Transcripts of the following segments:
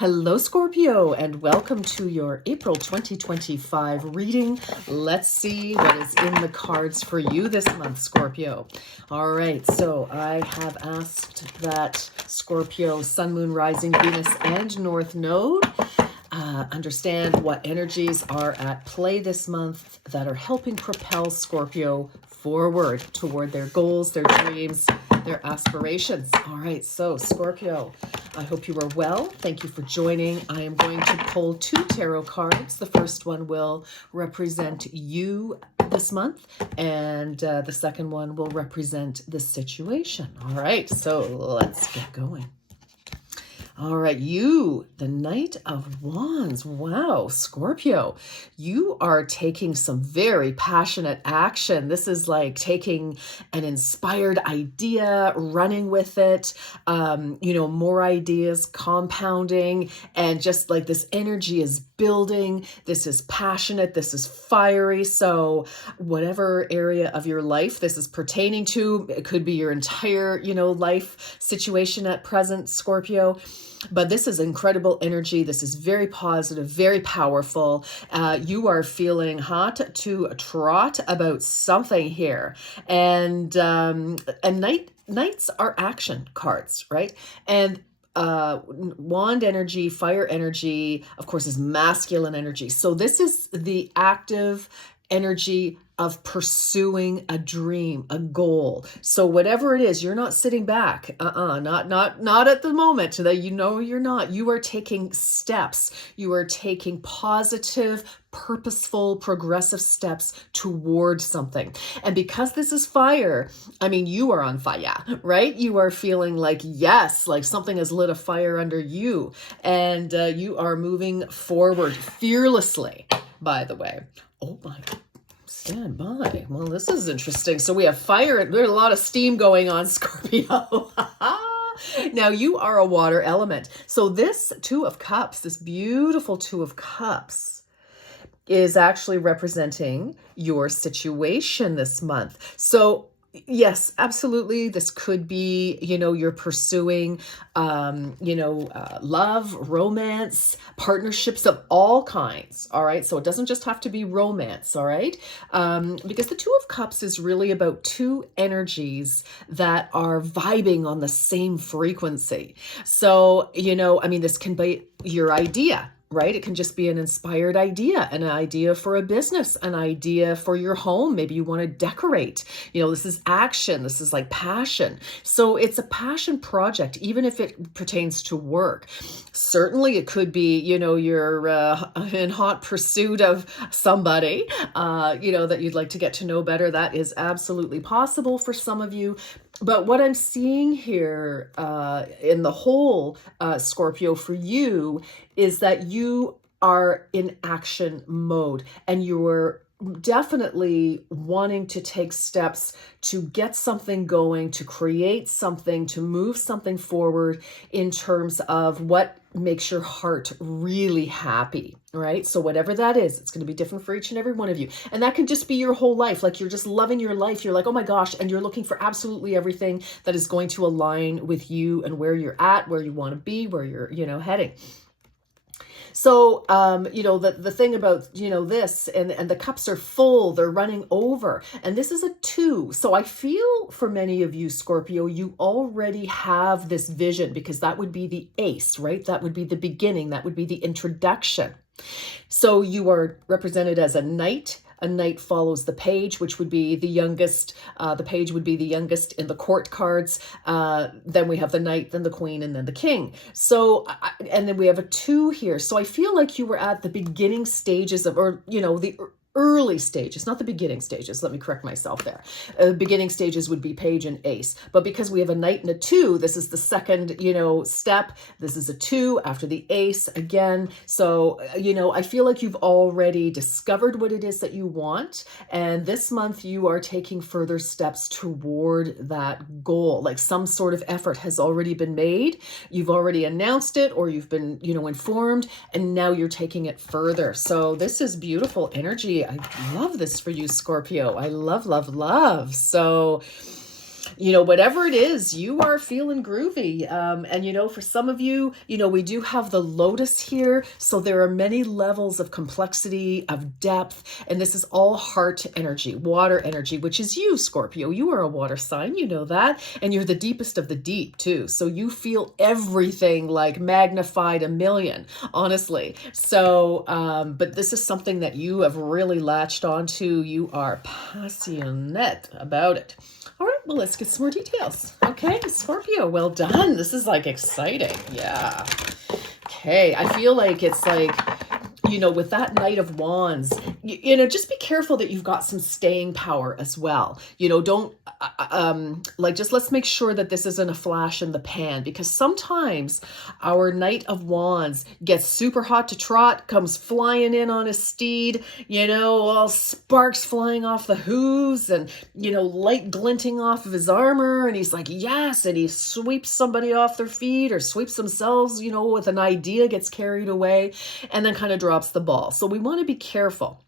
Hello, Scorpio, and welcome to your April 2025 reading. Let's see what is in the cards for you this month, Scorpio. All right, so I have asked that Scorpio, Sun, Moon, Rising, Venus, and North Node understand what energies are at play this month that are helping propel Scorpio forward toward their goals, their dreams, their aspirations. All right, so Scorpio, I hope you are well. Thank you for joining. I am going to pull two tarot cards. The first one will represent you this month, and the second one will represent the situation. All right, so let's get going. All right, you, the Knight of Wands. Wow, Scorpio, you are taking some very passionate action. This is like taking an inspired idea, running with it, more ideas, compounding, and just like this energy is building. This is passionate. This is fiery. So whatever area of your life this is pertaining to, it could be your entire, life situation at present, Scorpio. But this is incredible energy. This is very positive, very powerful. You are feeling hot to trot about something here. And knights are action cards, right? And wand energy, fire energy, of course, is masculine energy. So this is the active energy of pursuing a dream, a goal. So whatever it is, you're not sitting back. Not at the moment. That you're not. You are taking steps. You are taking positive, purposeful, progressive steps toward something. And because this is fire, you are on fire, right? You are feeling like, yes, like something has lit a fire under you, and you are moving forward fearlessly, by the way. Oh my God. Stand by. Well, this is interesting. So we have fire. There's a lot of steam going on, Scorpio. Now you are a water element. So this Two of Cups, this beautiful Two of Cups, is actually representing your situation this month. So yes, absolutely. This could be, you're pursuing, love, romance, partnerships of all kinds. All right. So it doesn't just have to be romance. All right. Because the Two of Cups is really about two energies that are vibing on the same frequency. So, this can be your idea. Right? It can just be an inspired idea, an idea for a business, an idea for your home. Maybe you want to decorate. This is action. This is like passion. So it's a passion project, even if it pertains to work. Certainly it could be, you're in hot pursuit of somebody, that you'd like to get to know better. That is absolutely possible for some of you. But what I'm seeing here in the whole, Scorpio, for you is that you are in action mode, and you're definitely wanting to take steps to get something going, to create something, to move something forward in terms of what makes your heart really happy, right? So whatever that is, it's going to be different for each and every one of you. And that can just be your whole life. Like you're just loving your life. You're like, oh my gosh. And you're looking for absolutely everything that is going to align with you and where you're at, where you want to be, where you're, heading. So, the thing about, this and the cups are full, they're running over, and this is a 2. So I feel for many of you, Scorpio, you already have this vision, because that would be the ace, right? That would be the beginning. That would be the introduction. So you are represented as a knight. A knight follows the page, which would be the youngest. The page would be the youngest in the court cards. Then we have the knight, then the queen, and then the king. So, and then we have a 2 here. So I feel like you were at the beginning stages of, the early stages, not the beginning stages. Let me correct myself there. Beginning stages would be page and ace. But because we have a knight and a 2, this is the second, step. This is a 2 after the ace again. So, I feel like you've already discovered what it is that you want. And this month you are taking further steps toward that goal. Like some sort of effort has already been made. You've already announced it, or you've been, informed, and now you're taking it further. So this is beautiful energy. I love this for you, Scorpio. I love, love, love. So whatever it is, you are feeling groovy. And for some of you, we do have the lotus here. So there are many levels of complexity, of depth, and this is all heart energy, water energy, which is you, Scorpio. You are a water sign, you know that, and you're the deepest of the deep too. So you feel everything like magnified a million, honestly. So, but this is something that you have really latched onto. You are passionate about it. All right, well, let's get some more details. Okay, Scorpio, well done. This is like exciting. Yeah. Okay, I feel like it's like, with that Knight of Wands, just be careful that you've got some staying power as well. Don't, just let's make sure that this isn't a flash in the pan, because sometimes our Knight of Wands gets super hot to trot, comes flying in on his steed, all sparks flying off the hooves and, light glinting off of his armor. And he's like, yes. And he sweeps somebody off their feet or sweeps themselves, with an idea, gets carried away, and then kind of drops the ball. So we want to be careful,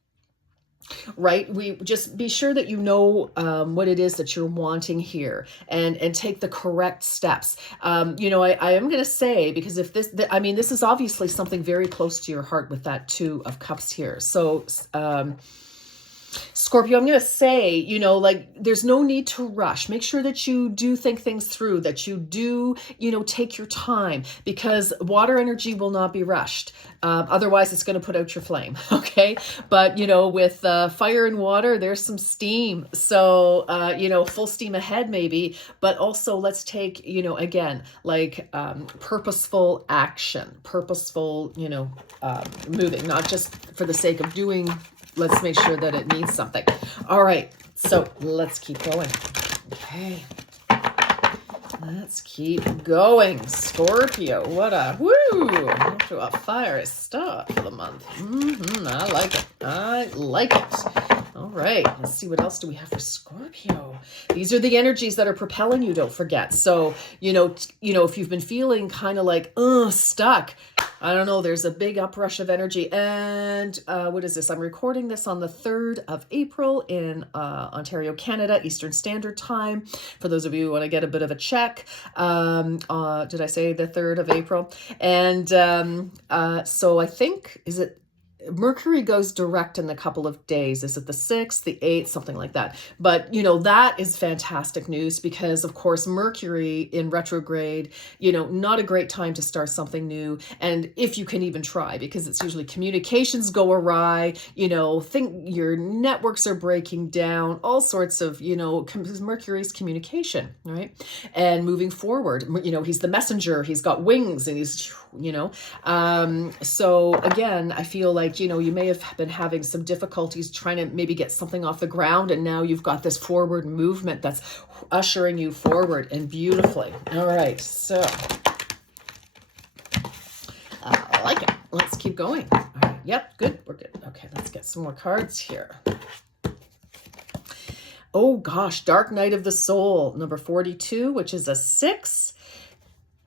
right? We just be sure that what it is that you're wanting here, and take the correct steps. I am going to say, because if this is obviously something very close to your heart with that Two of Cups here. So, Scorpio, I'm going to say, there's no need to rush. Make sure that you do think things through, that you do, take your time, because water energy will not be rushed. Otherwise, it's going to put out your flame. Okay. But, with fire and water, there's some steam. So, full steam ahead maybe, but also let's take, again, purposeful action, purposeful, moving, not just for the sake of doing. Let's make sure that it means something. All right, so let's keep going. Okay, let's keep going. Scorpio, what a off to a fiery start for the month. I like it. I like it. All right, let's see, what else do we have for Scorpio? These are the energies that are propelling you, don't forget. So, if you've been feeling kind of like, stuck, I don't know, there's a big uprush of energy. And what is this? I'm recording this on the 3rd of April in Ontario, Canada, Eastern Standard Time. For those of you who want to get a bit of a check, did I say the 3rd of April? And so I think, is it Mercury goes direct in a couple of days. Is it the 6th, the 8th, something like that? But, that is fantastic news, because, of course, Mercury in retrograde, not a great time to start something new. And if you can even try, because it's usually communications go awry, think your networks are breaking down, all sorts of, Mercury's communication, right? And moving forward, he's the messenger, he's got wings, and he's, so again, I feel like, you may have been having some difficulties trying to maybe get something off the ground, and now you've got this forward movement that's ushering you forward, and beautifully. All right, so I like it. Let's keep going. All right, yep, good. We're good. Okay, let's get some more cards here. Oh gosh, Dark Night of the Soul, number 42, which is a 6.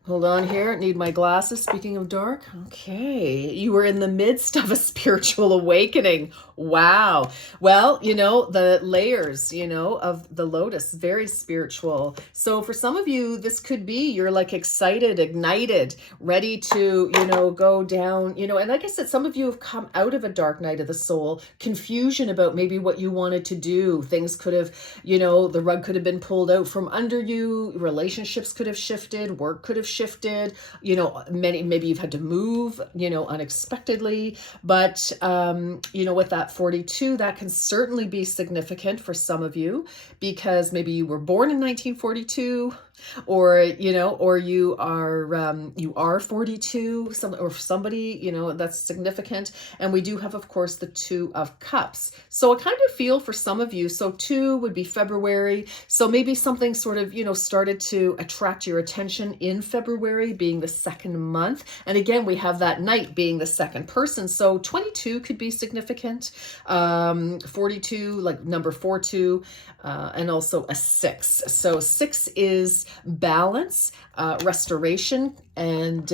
Hold on here. Need my glasses. Speaking of dark. Okay. You were in the midst of a spiritual awakening. Wow. Well, the layers, of the lotus, very spiritual. So for some of you, this could be, you're like excited, ignited, ready to, go down, and like I said, some of you have come out of a dark night of the soul, confusion about maybe what you wanted to do. Things could have, the rug could have been pulled out from under you. Relationships could have shifted. Work could have shifted, maybe you've had to move, unexpectedly, but, with that 42, that can certainly be significant for some of you, because maybe you were born in 1942, or, or you are 42, or somebody, that's significant. And we do have, of course, the Two of Cups. So I kind of feel for some of you, so 2 would be February. So maybe something sort of, started to attract your attention in February, being the 2nd month. And again, we have that Knight being the 2nd person. So 22 could be significant. 42, like number 42, and also a 6. So 6 is balance, restoration, and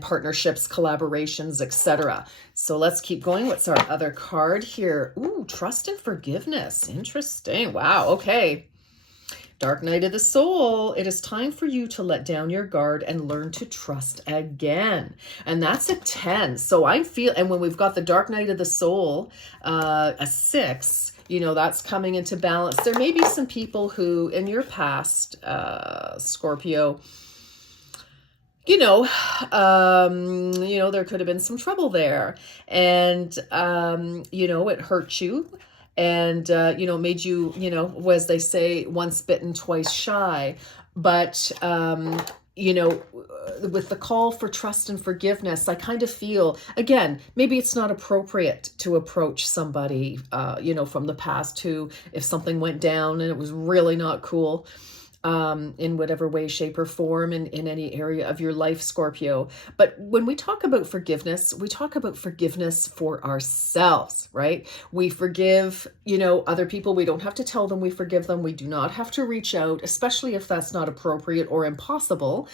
partnerships, collaborations, etc. So let's keep going. What's our other card here? Ooh, trust and forgiveness. Interesting. Wow. Okay. Dark Night of the Soul, it is time for you to let down your guard and learn to trust again. And that's a 10. So I feel, and when we've got the Dark Night of the Soul, a 6, you know, that's coming into balance. There may be some people who, in your past, Scorpio, there could have been some trouble there. And, it hurt you. And, made you, as they say, once bitten, twice shy. But, with the call for trust and forgiveness, I kind of feel, again, maybe it's not appropriate to approach somebody, from the past who, if something went down and it was really not cool, in whatever way, shape, or form in any area of your life, Scorpio. But when we talk about forgiveness, we talk about forgiveness for ourselves, right? We forgive, other people. We don't have to tell them we forgive them. We do not have to reach out, especially if that's not appropriate or impossible.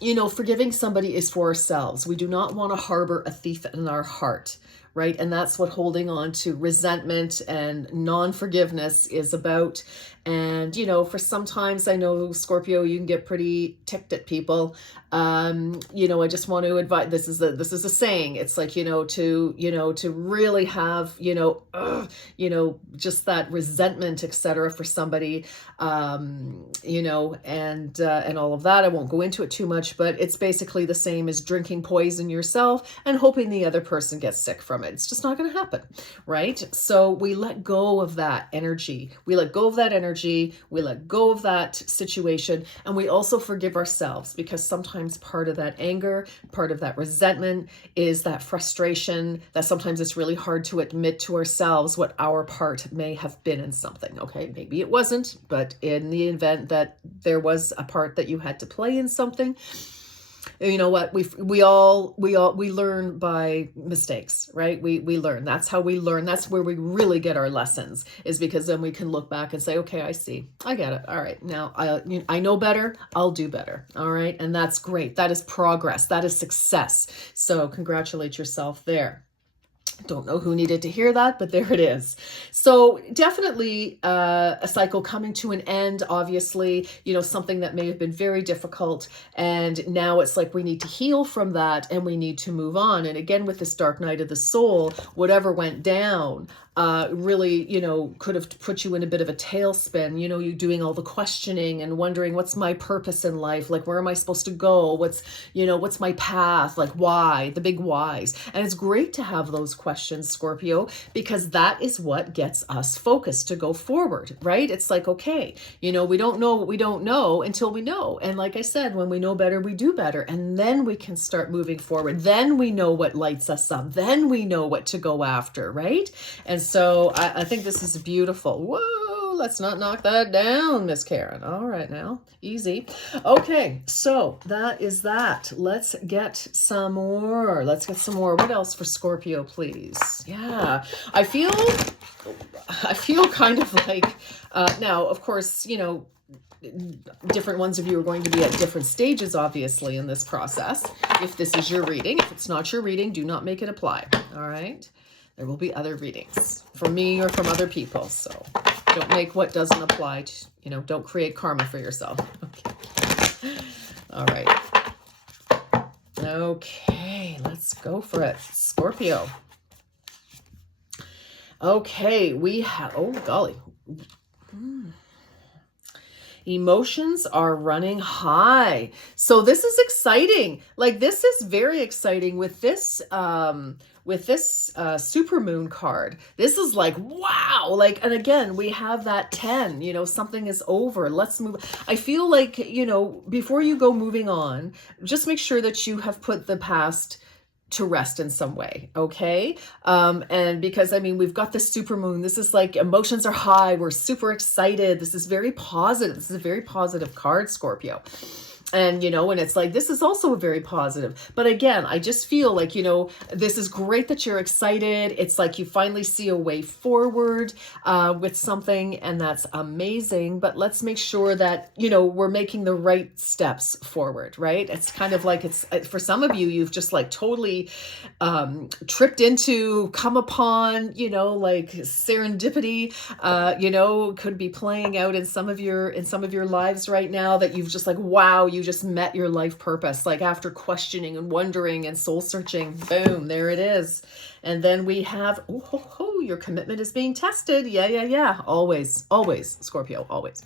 Forgiving somebody is for ourselves. We do not want to harbor a thief in our heart, right? And that's what holding on to resentment and non-forgiveness is about. And, for sometimes, I know, Scorpio, you can get pretty ticked at people. I just want to advise, this is a saying. It's like, to really have, just that resentment, etc., for somebody, and all of that. I won't go into it too much, but it's basically the same as drinking poison yourself and hoping the other person gets sick from it. It's just not going to happen, right? So we let go of that energy. We let go of that energy. We let go of that situation. And we also forgive ourselves, because sometimes part of that anger, part of that resentment is that frustration that sometimes it's really hard to admit to ourselves what our part may have been in something. Okay, maybe it wasn't, but in the event that there was a part that you had to play in something, you know what, we learn by mistakes, right? We learn. That's how we learn. That's where we really get our lessons, is because then we can look back and say, okay, I see, I get it. All right, now I know better, I'll do better. All right, and that's great. That is progress. That is success. So congratulate yourself there. Don't know who needed to hear that, but there it is. So definitely a cycle coming to an end, obviously, something that may have been very difficult. And now it's like we need to heal from that and we need to move on. And again, with this Dark Night of the Soul, whatever went down, really, could have put you in a bit of a tailspin, you doing all the questioning and wondering, what's my purpose in life? Like, where am I supposed to go? What's my path? Like, why? The big whys. And it's great to have those questions, Scorpio, because that is what gets us focused to go forward, right? It's like, okay, we don't know what we don't know until we know. And like I said, when we know better, we do better. And then we can start moving forward. Then we know what lights us up. Then we know what to go after, right? And so I think this is beautiful. Whoa, let's not knock that down, Miss Karen. All right, now, easy. Okay, so that is that. Let's get some more. What else for Scorpio, please? Yeah, I feel kind of like, now, of course, different ones of you are going to be at different stages, obviously, in this process. If this is your reading, if it's not your reading, do not make it apply. All right. There will be other readings from me or from other people. So don't make what doesn't apply to, don't create karma for yourself. Okay. All right. Okay, let's go for it. Scorpio. Okay, we have, oh golly. Emotions are running high. So this is exciting. Like, this is very exciting with this supermoon card. This is like, wow. Like, and again, we have that 10, something is over. Let's move. I feel like, before you go moving on, just make sure that you have put the past to rest in some way. Okay. And because, we've got this supermoon. This is like, emotions are high. We're super excited. This is very positive. This is a very positive card, Scorpio. And, and it's like, this is also very positive. But again, I just feel like, this is great that you're excited. It's like you finally see a way forward with something, and that's amazing. But let's make sure that, we're making the right steps forward, right? It's kind of like for some of you, you've just like totally tripped into, come upon, like serendipity, could be playing out in some of your lives right now, that you've just like, wow, you just met your life purpose. Like after questioning and wondering and soul searching, boom, there it is. And then we have, your commitment is being tested. Yeah. Always, Scorpio, always.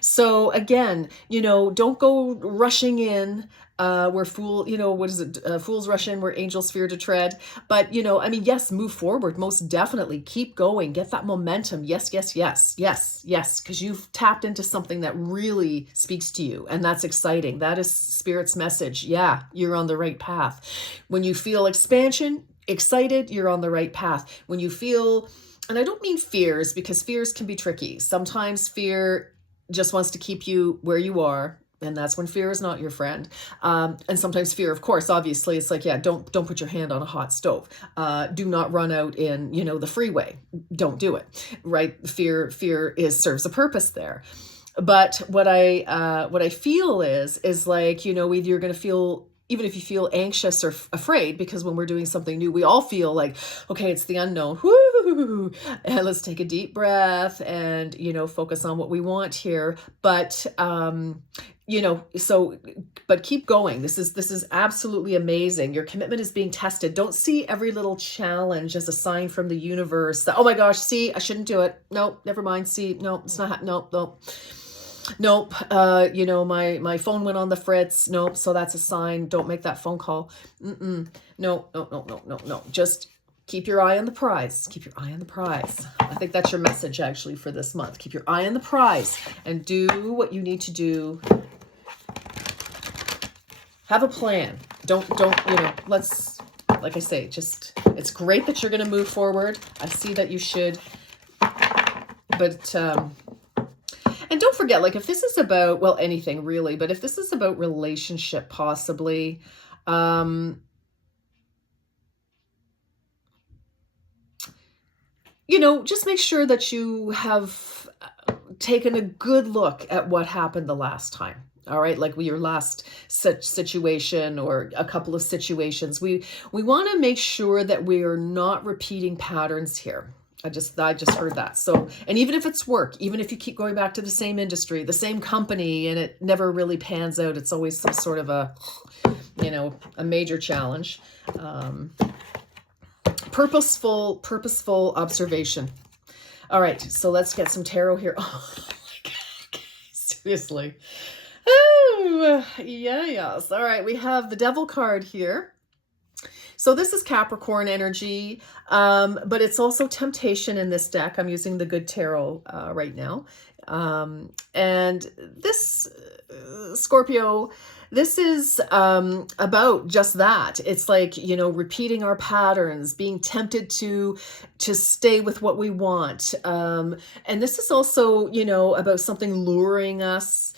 So again, don't go rushing in. Where fools rush in where angels fear to tread. But, yes, move forward, most definitely. Keep going, get that momentum. Yes. Because you've tapped into something that really speaks to you, and that's exciting. That is Spirit's message. Yeah, you're on the right path. When you feel expansion, excited, you're on the right path. When you feel, and I don't mean fears, because fears can be tricky. Sometimes fear just wants to keep you where you are, and that's when fear is not your friend. And sometimes fear, of course, obviously, it's like, yeah, don't put your hand on a hot stove. Do not run out in, the freeway. Don't do it, right? Fear serves a purpose there. But what I feel is like, either you're going to feel, even if you feel anxious or afraid, because when we're doing something new, we all feel like, okay, it's the unknown. Woo! And let's take a deep breath and, focus on what we want here. But, but keep going. This is absolutely amazing. Your commitment is being tested. Don't see every little challenge as a sign from the universe that, oh my gosh, see, I shouldn't do it. Nope, never mind. See, no, it's not, nope. My phone went on the fritz. Nope. So that's a sign. Don't make that phone call. No. Just keep your eye on the prize. Keep your eye on the prize. I think that's your message actually for this month. Keep your eye on the prize and do what you need to do. Have a plan. Don't, let's, like I say, just, it's great that you're going to move forward. I see that you should, but, and don't forget, like, if this is about, well, anything really, but if this is about relationship, possibly, just make sure that you have taken a good look at what happened the last time. All right, like your last such situation or a couple of situations. We want to make sure that we are not repeating patterns here. I just heard that. So, and even if it's work, even if you keep going back to the same industry, the same company, and it never really pans out, it's always some sort of a major challenge. Purposeful observation. All right, so let's get some tarot here. Oh my God, seriously. Oh, yes. All right, we have the Devil card here. So this is Capricorn energy, but it's also temptation in this deck. I'm using the Good Tarot right now. And this, Scorpio, this is about just that. It's like, repeating our patterns, being tempted to stay with what we want. And this is also, about something luring us.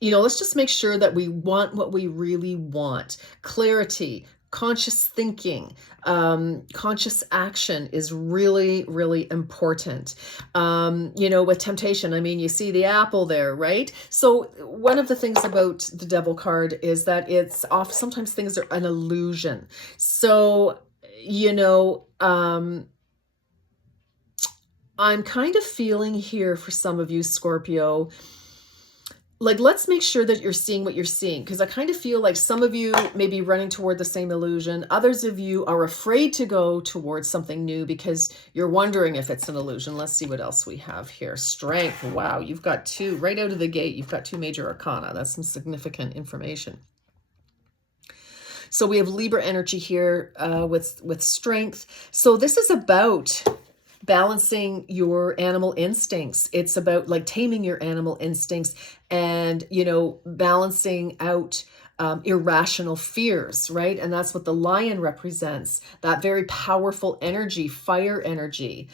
Let's just make sure that we want what we really want. Clarity, conscious thinking, conscious action is really, really important. With temptation, you see the apple there, right? So one of the things about the Devil card is that it's sometimes things are an illusion. So, I'm kind of feeling here for some of you, Scorpio, like, let's make sure that you're seeing what you're seeing, because I kind of feel like some of you may be running toward the same illusion. Others of you are afraid to go towards something new because you're wondering if it's an illusion. Let's see what else we have here. Strength. Wow, you've got two right out of the gate. You've got two major arcana. That's some significant information. So we have Libra energy here with strength. So this is about balancing your animal instincts. It's about like taming your animal instincts and, balancing out irrational fears, right? And that's what the lion represents, that very powerful energy, fire energy,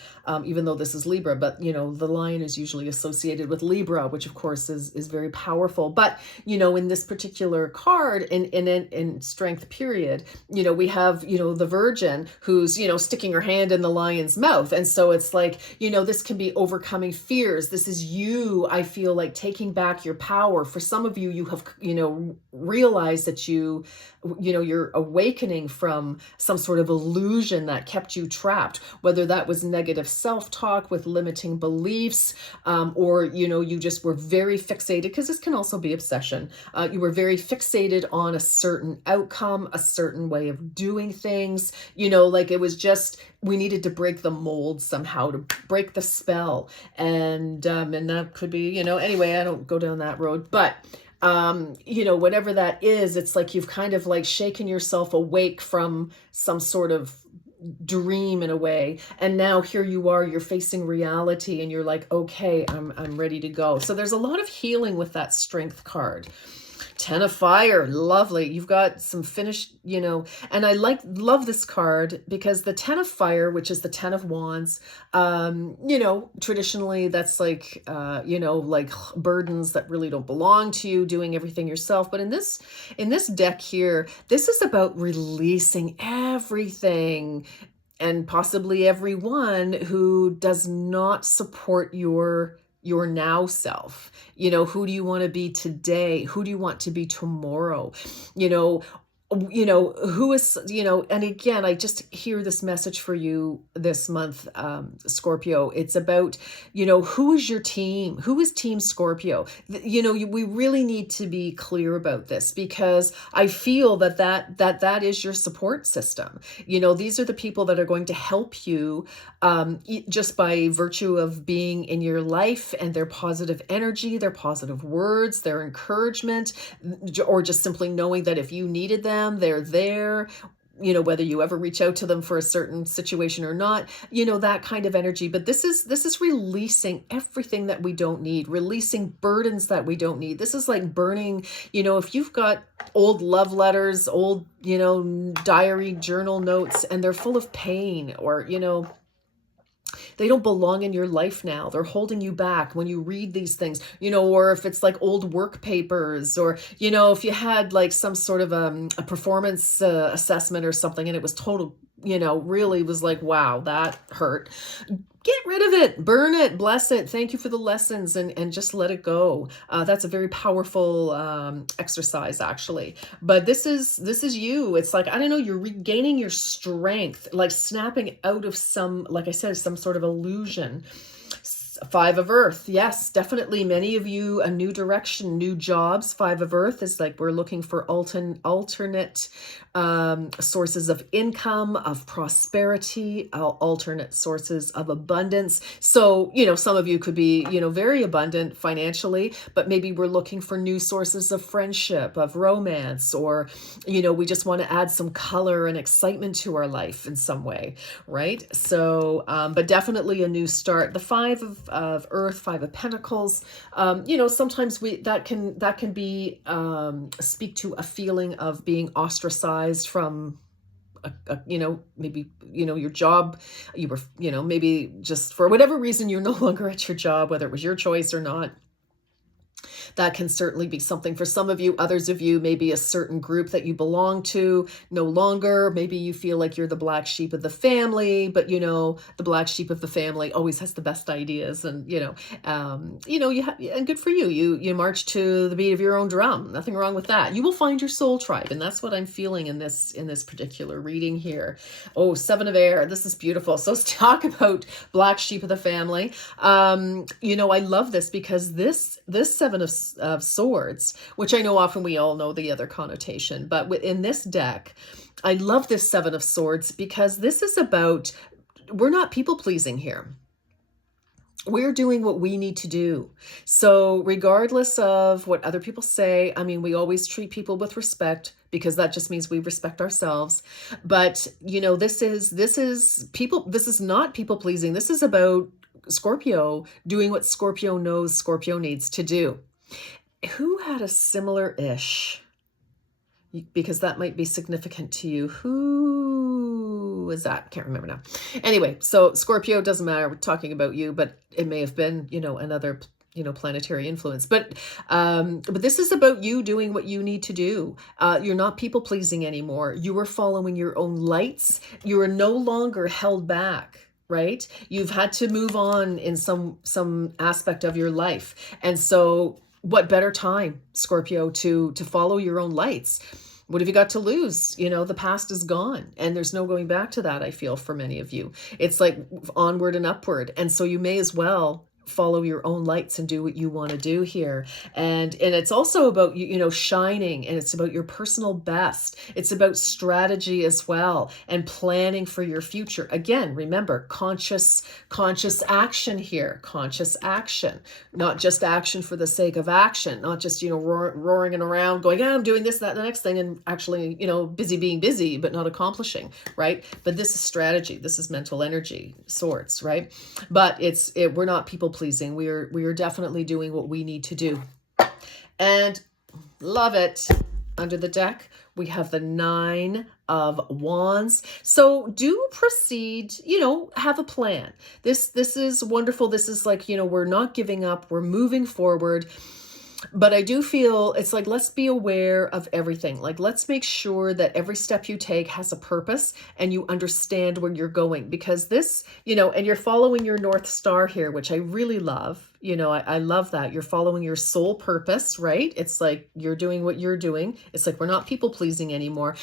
even though this is Libra, but, the lion is usually associated with Libra, which of course is very powerful. But, in this particular card, in strength period, we have, the Virgin who's, sticking her hand in the lion's mouth. And so it's like, this can be overcoming fears. This is you, I feel like, taking back your power. For some of you, you have, realized that you're awakening from some sort of illusion that kept you trapped, whether that was negative self-talk with limiting beliefs, or, you just were very fixated, because this can also be obsession. You were very fixated on a certain outcome, a certain way of doing things, like it was just, we needed to break the mold somehow, to break the spell. And that could be, anyway, I don't go down that road, but whatever that is, it's like you've kind of like shaken yourself awake from some sort of dream in a way, and now here you are, you're facing reality, and you're like, okay, I'm ready to go. So there's a lot of healing with that strength card. Ten of Fire, lovely. You've got some finished, and I love this card because the Ten of Fire, which is the 10 of Wands, traditionally that's like, like burdens that really don't belong to you, doing everything yourself. But in this deck here, this is about releasing everything and possibly everyone who does not support your now self. Who do you want to be today? Who do you want to be tomorrow? Who is, and again, I just hear this message for you this month, Scorpio. It's about, who is your team? Who is Team Scorpio? We really need to be clear about this, because I feel that is your support system. These are the people that are going to help you, just by virtue of being in your life, and their positive energy, their positive words, their encouragement, or just simply knowing that if you needed them, they're there, whether you ever reach out to them for a certain situation or not, that kind of energy. But this is releasing everything that we don't need, releasing burdens that we don't need. This is like burning, if you've got old love letters, old, diary journal notes, and they're full of pain, or, they don't belong in your life now. They're holding you back when you read these things, or if it's like old work papers, or, if you had like some sort of a performance assessment or something, and it was total, really was like, wow, that hurt. Get rid of it, burn it, bless it. Thank you for the lessons, and just let it go. That's a very powerful exercise, actually. But this is you. It's like, I don't know, you're regaining your strength, like snapping out of some, like I said, some sort of illusion. Five of Earth. Yes, definitely. Many of you, a new direction, new jobs. Five of Earth is like, we're looking for alternate sources of income, of prosperity, alternate sources of abundance. So, some of you could be, very abundant financially, but maybe we're looking for new sources of friendship, of romance, or, we just want to add some color and excitement to our life in some way, right? So, but definitely a new start. The Five of Earth, Five of Pentacles, sometimes that can be, speak to a feeling of being ostracized from maybe, your job, you were, maybe just for whatever reason, you're no longer at your job, whether it was your choice or not. That can certainly be something for some of you. Others of you, maybe a certain group that you belong to no longer. Maybe you feel like you're the black sheep of the family, but the black sheep of the family always has the best ideas, and and good for you. You march to the beat of your own drum. Nothing wrong with that. You will find your soul tribe, and that's what I'm feeling in this particular reading here. Oh, Seven of Air. This is beautiful. So let's talk about black sheep of the family. I love this because this Seven of Swords, which I know often we all know the other connotation, but in this deck, I love this Seven of Swords because this is about, we're not people pleasing here. We're doing what we need to do. So regardless of what other people say, I mean, we always treat people with respect because that just means we respect ourselves. But, this is not people pleasing. This is about Scorpio doing what Scorpio knows Scorpio needs to do. Who had a similar-ish because that might be significant to you. Who is that? Can't remember now. Anyway, so Scorpio, doesn't matter. We're talking about you, but it may have been, another, planetary influence. But this is about you doing what you need to do. You're not people pleasing anymore. You are following your own lights. You are no longer held back. Right? You've had to move on in some aspect of your life. And so what better time, Scorpio, to follow your own lights? What have you got to lose? The past is gone and there's no going back to that, I feel, for many of you. It's like onward and upward. And so you may as well follow your own lights and do what you want to do here. And it's also about, shining, and it's about your personal best. It's about strategy as well, and planning for your future. Again, remember, conscious action here, conscious action, not just action for the sake of action, not just, roaring around going, I'm doing this, that, and the next thing, and actually, busy being busy, but not accomplishing, right? But this is strategy. This is mental energy sorts, right? But we're not people pleasing. We are definitely doing what we need to do. And love it. Under the deck, we have the 9 of Wands. So do proceed, have a plan. This is wonderful. This is like, we're not giving up. We're moving forward. But I do feel it's like, let's be aware of everything. Like, let's make sure that every step you take has a purpose and you understand where you're going, because this, and you're following your North Star here, which I really love. I love that you're following your soul purpose, right? It's like you're doing what you're doing. It's like, we're not people pleasing anymore.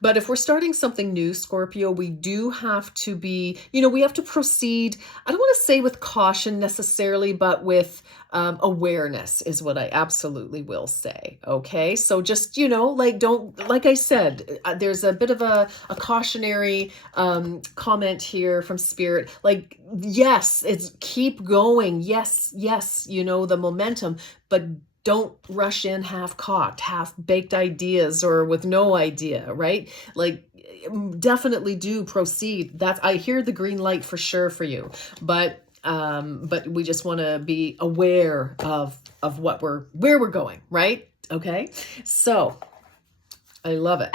But if we're starting something new, Scorpio, we do have to be, we have to proceed. I don't want to say with caution necessarily, but with awareness is what I absolutely will say. Okay. So just, like I said, there's a bit of a cautionary comment here from Spirit. Like, yes, it's keep going. Yes, the momentum, but don't rush in half-cocked, half-baked ideas or with no idea, right? Like, definitely do proceed. I hear the green light for sure for you, but we just want to be aware of where we're going, right? Okay. So I love it.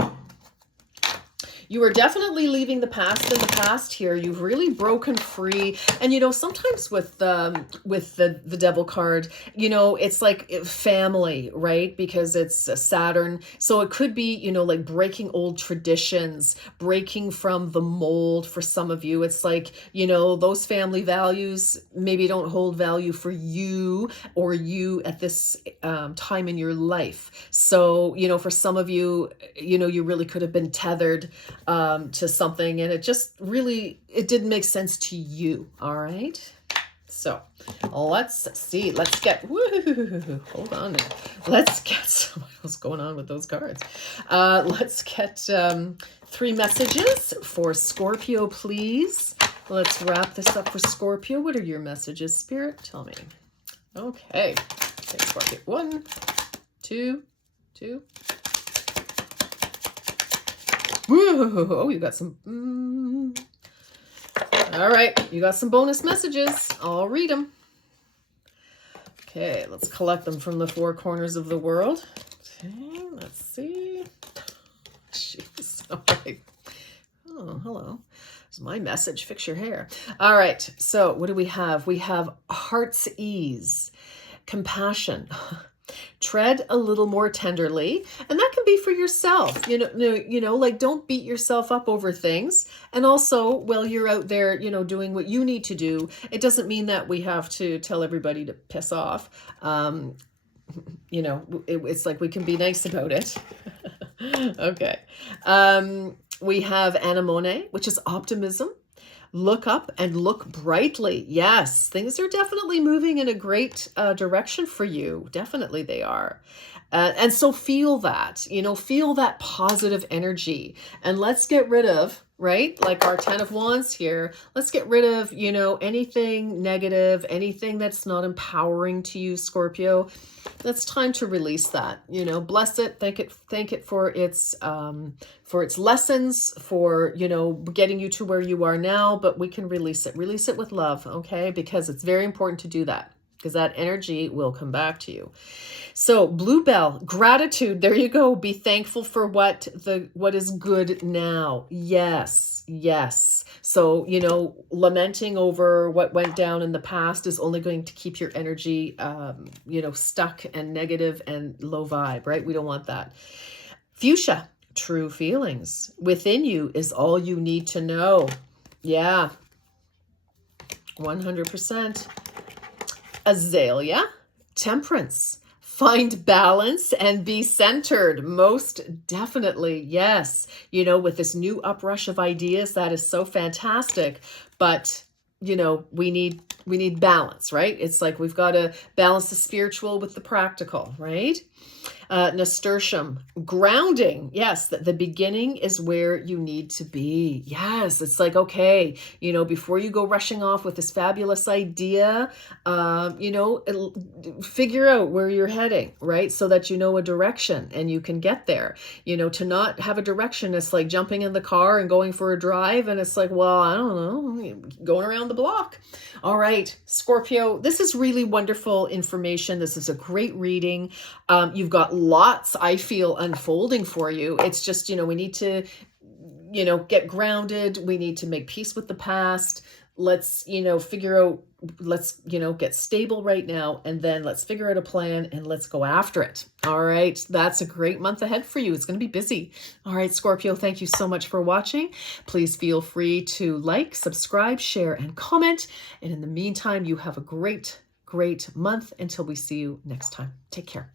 You are definitely leaving the past in the past here. You've really broken free. And, sometimes with the Devil card, it's like family, right? Because it's a Saturn. So it could be, like breaking old traditions, breaking from the mold for some of you. It's like, those family values maybe don't hold value for you or you at this time in your life. So, for some of you, you really could have been tethered to something, and it didn't make sense to you. All right. So let's see. Hold on. Let's get what's going on with those cards. Let's get 3 messages for Scorpio, please. Let's wrap this up for Scorpio. What are your messages, Spirit? Tell me. Okay. Scorpio. 1, 2, 2. Woo! Oh, you got some. All right, you got some bonus messages. I'll read them. Okay, let's collect them from the 4 corners of the world. Okay, let's see. Jeez. Okay. Oh, hello. It's my message. Fix your hair. All right. So what do we have? We have heart's ease, compassion. Tread a little more tenderly, and that can be for yourself. Like, don't beat yourself up over things. And also, while you're out there, doing what you need to do, it doesn't mean that we have to tell everybody to piss off. It's like we can be nice about it. Okay. We have anemone, which is optimism. Look up and look brightly. Yes, things are definitely moving in a great direction for you. Definitely they are. And so feel that, feel that positive energy. And let's get rid of, right? Like our 10 of Wands here. Let's get rid of, anything negative, anything that's not empowering to you, Scorpio. It's time to release that, bless it, thank it for its lessons, for, getting you to where you are now, but we can release it with love. Okay. Because it's very important to do that. because that energy will come back to you. So Bluebell, gratitude. There you go. Be thankful for what is good now. Yes, yes. So, you know, lamenting over what went down in the past is only going to keep your energy, you know, stuck and negative and low vibe, right? We don't want that. Fuchsia, true feelings. Within you is all you need to know. Yeah, 100%. Azalea, temperance. Find balance and be centered. Most definitely. Yes. You know, with this new uprush of ideas, that is so fantastic. But, you know, we need balance, right? It's like we've got to balance the spiritual with the practical, right? Nasturtium, grounding. Yes, the beginning is where you need to be. Yes, it's like, okay, you know, before you go rushing off with this fabulous idea, you know, figure out where you're heading, right? So that you know a direction and you can get there. You know, to not have a direction, it's like jumping in the car and going for a drive. And it's like, well, I don't know, going around the block. All right, Scorpio, this is really wonderful information. This is a great reading. You've got lots, I feel, unfolding for you. It's just, you know, we need to, you know, get grounded. We need to make peace with the past. Let's, you know, figure out, let's, you know, get stable right now, and then let's figure out a plan and let's go after it. All right. That's a great month ahead for you. It's going to be busy. All right, Scorpio, thank you so much for watching. Please feel free to like, subscribe, share, and comment. And in the meantime, you have a great month until we see you next time. Take care.